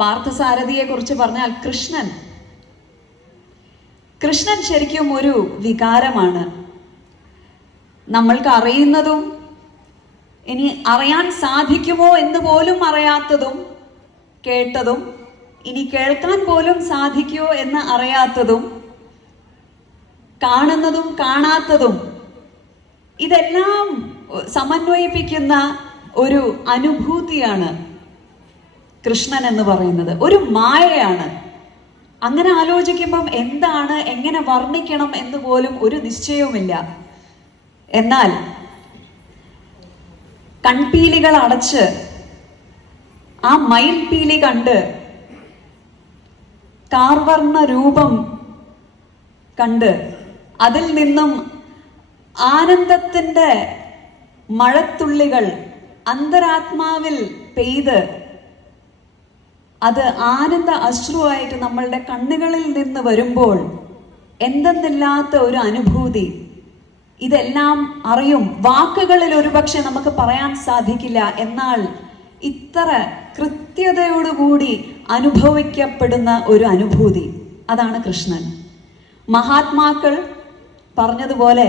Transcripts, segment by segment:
പാർത്ഥസാരഥിയെ കുറിച്ച് പറഞ്ഞാൽ കൃഷ്ണൻ ശരിക്കും ഒരു വികാരമാണ്. നമ്മൾക്ക് അറിയുന്നതും ഇനി അറിയാൻ സാധിക്കുമോ എന്ന് പോലും അറിയാത്തതും, കേട്ടതും ഇനി കേൾക്കാൻ പോലും സാധിക്കുമോ എന്ന് അറിയാത്തതും, കാണുന്നതും കാണാത്തതും, ഇതെല്ലാം സമന്വയിപ്പിക്കുന്ന ഒരു അനുഭൂതിയാണ് കൃഷ്ണൻ എന്ന് പറയുന്നത്. ഒരു മായയാണ്. അങ്ങനെ ആലോചിക്കുമ്പം എന്താണ്, എങ്ങനെ വർണ്ണിക്കണം എന്ന് പോലും ഒരു നിശ്ചയവുമില്ല. എന്നാൽ കൺപീലികൾ അടച്ച് ആ മയിൽപീലി കണ്ട്, കാർവർണ്ണ രൂപം കണ്ട്, അതിൽ നിന്നും ആനന്ദത്തിന്റെ മഴത്തുള്ളികൾ അന്തരാത്മാവിൽ പെയ്ത് അത് ആനന്ദ അശ്രുവായിട്ട് നമ്മളുടെ കണ്ണുകളിൽ നിന്ന് വരുമ്പോൾ എന്തെന്നില്ലാത്ത ഒരു അനുഭൂതി. ഇതെല്ലാം അറിയും, വാക്കുകളിൽ ഒരുപക്ഷെ നമുക്ക് പറയാൻ സാധിക്കില്ല. എന്നാൽ ഇത്ര കൃത്യതയോടുകൂടി അനുഭവിക്കപ്പെടുന്ന ഒരു അനുഭൂതി, അതാണ് കൃഷ്ണൻ. മഹാത്മാക്കൾ പറഞ്ഞതുപോലെ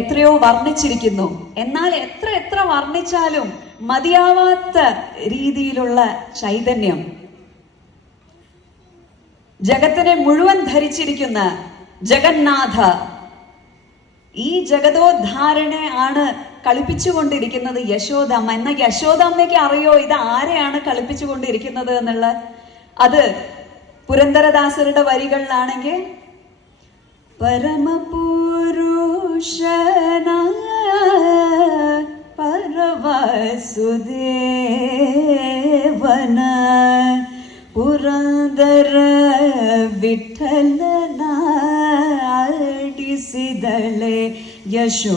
എത്രയോ വർണ്ണിച്ചിരിക്കുന്നു. എന്നാൽ എത്ര വർണ്ണിച്ചാലും മതിയാവാത്ത രീതിയിലുള്ള ചൈതന്യം, ജഗത്തിനെ മുഴുവൻ ധരിച്ചിരിക്കുന്ന ജഗന്നാഥ, ഈ ജഗതോദ്ധാരണെ ആണ് കളിപ്പിച്ചുകൊണ്ടിരിക്കുന്നത് യശോദമ്മ. എന്ന യശോദമ്മയ്ക്ക് അറിയോ ഇത് ആരെയാണ് കളിപ്പിച്ചുകൊണ്ടിരിക്കുന്നത് എന്നുള്ള? അത് പുരന്ദരദാസരുടെ വരികളിലാണെങ്കിൽ പരമപുരുഷന പരവസുദേവന പുരന്ദര വിಠಲನಾಡಿಸಿದಳೆ ಯಶೋದ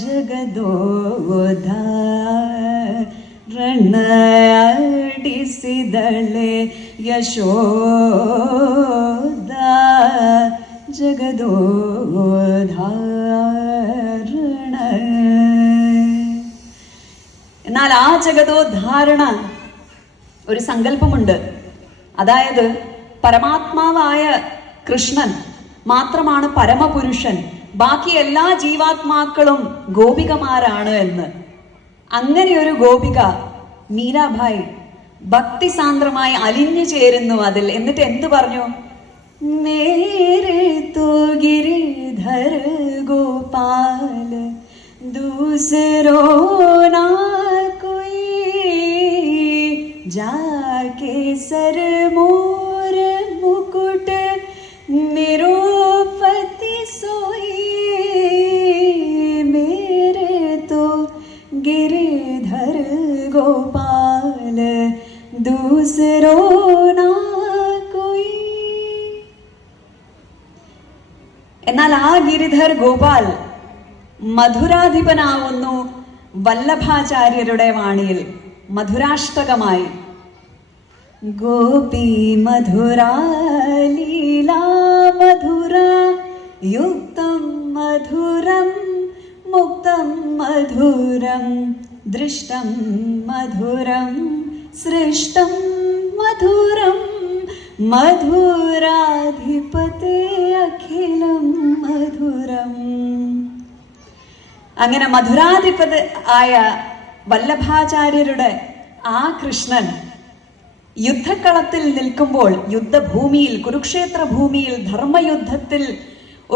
ಜಗದೋದ್ಧಾರಣಡಿಸಿದಳೆ ಯಶೋದ ജഗദോദ്ധാരണ. എന്നാൽ ആ ജഗദോദ്ധാരണ ഒരു സങ്കല്പമുണ്ട്. അതായത് പരമാത്മാവായ കൃഷ്ണൻ മാത്രമാണ് പരമപുരുഷൻ, ബാക്കി എല്ലാ ജീവാത്മാക്കളും ഗോപികമാരാണ് എന്ന്. അങ്ങനെ ഒരു ഗോപിക മീരാഭായ് ഭക്തിസാന്ദ്രമായി അലിഞ്ഞു ചേരുന്നു അതിൽ. എന്നിട്ട് എന്ത് പറഞ്ഞു? മേരെ തോ ഗിരിധർ ഗോപാൽ ദൂസരോ നാ കോയി जाके सर मोर मुकुट निरूपति सोई मेरे तो गिरिधर गोपाल दूसरो ना कोई. എന്നാൽ ആ ഗിരിധർ ഗോപാൽ മധുരാധിപനാവുന്നു വല്ലഭാചാര്യരുടെ വാണിയിൽ മധുരാഷ്ടകമായി. ഗോപി മധുരാ ലീലാ മധുരാ യുക്തം മധുരം മുക്തം മധുരം ദൃഷ്ടം മധുരം സൃഷ്ടം മധുരം മധുരാധിപതേ അഖിലം മധുരം. അങ്ങനെ മധുരാധിപത ആയ വല്ലഭാചാര്യരുടെ ആ കൃഷ്ണൻ യുദ്ധക്കളത്തിൽ നിൽക്കുമ്പോൾ, യുദ്ധഭൂമിയിൽ, കുരുക്ഷേത്ര ഭൂമിയിൽ ധർമ്മയുദ്ധത്തിൽ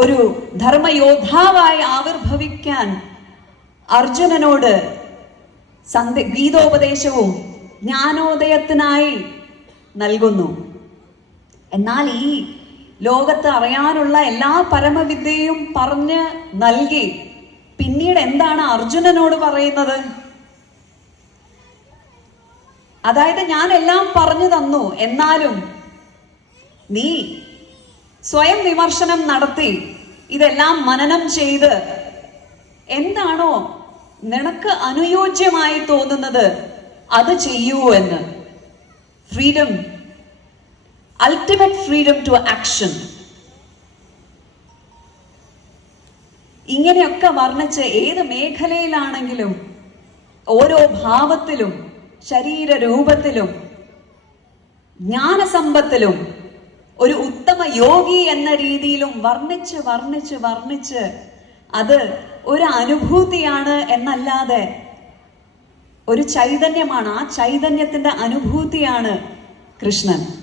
ഒരു ധർമ്മയോദ്ധാവായി ആവിർഭവിക്കാൻ അർജുനനോട് ഗീതോപദേശവും ജ്ഞാനോദയത്തിനായി നൽകുന്നു. എന്നാൽ ഈ ലോകത്ത് അറിയാനുള്ള എല്ലാ പരമവിദ്യയും പറഞ്ഞ് നൽകി പിന്നീട് എന്താണ് അർജുനനോട് പറയുന്നത്? അതായത് ഞാൻ എല്ലാം പറഞ്ഞു തന്നു, എന്നാലും നീ സ്വയം വിമർശനം നടത്തി ഇതെല്ലാം മനനം ചെയ്ത് എന്താണോ നിനക്ക് അനുയോജ്യമായി തോന്നുന്നത് അത് ചെയ്യൂ എന്ന്. Freedom, ultimate freedom to action. ഇങ്ങനെയൊക്കെ വർണ്ണിച്ച് ഏത് മേഖലയിലാണെങ്കിലും ഓരോ ഭാവത്തിലും ശരീരരൂപത്തിലും ജ്ഞാനസമ്പത്തിലും ഒരു ഉത്തമ യോഗി എന്ന രീതിയിലും വർണ്ണിച്ച് വർണ്ണിച്ച് വർണ്ണിച്ച് അത് ഒരു അനുഭൂതിയാണ് എന്നല്ലാതെ ഒരു ചൈതന്യമാണ്. ആ ചൈതന്യത്തിന്റെ അനുഭൂതിയാണ് കൃഷ്ണൻ.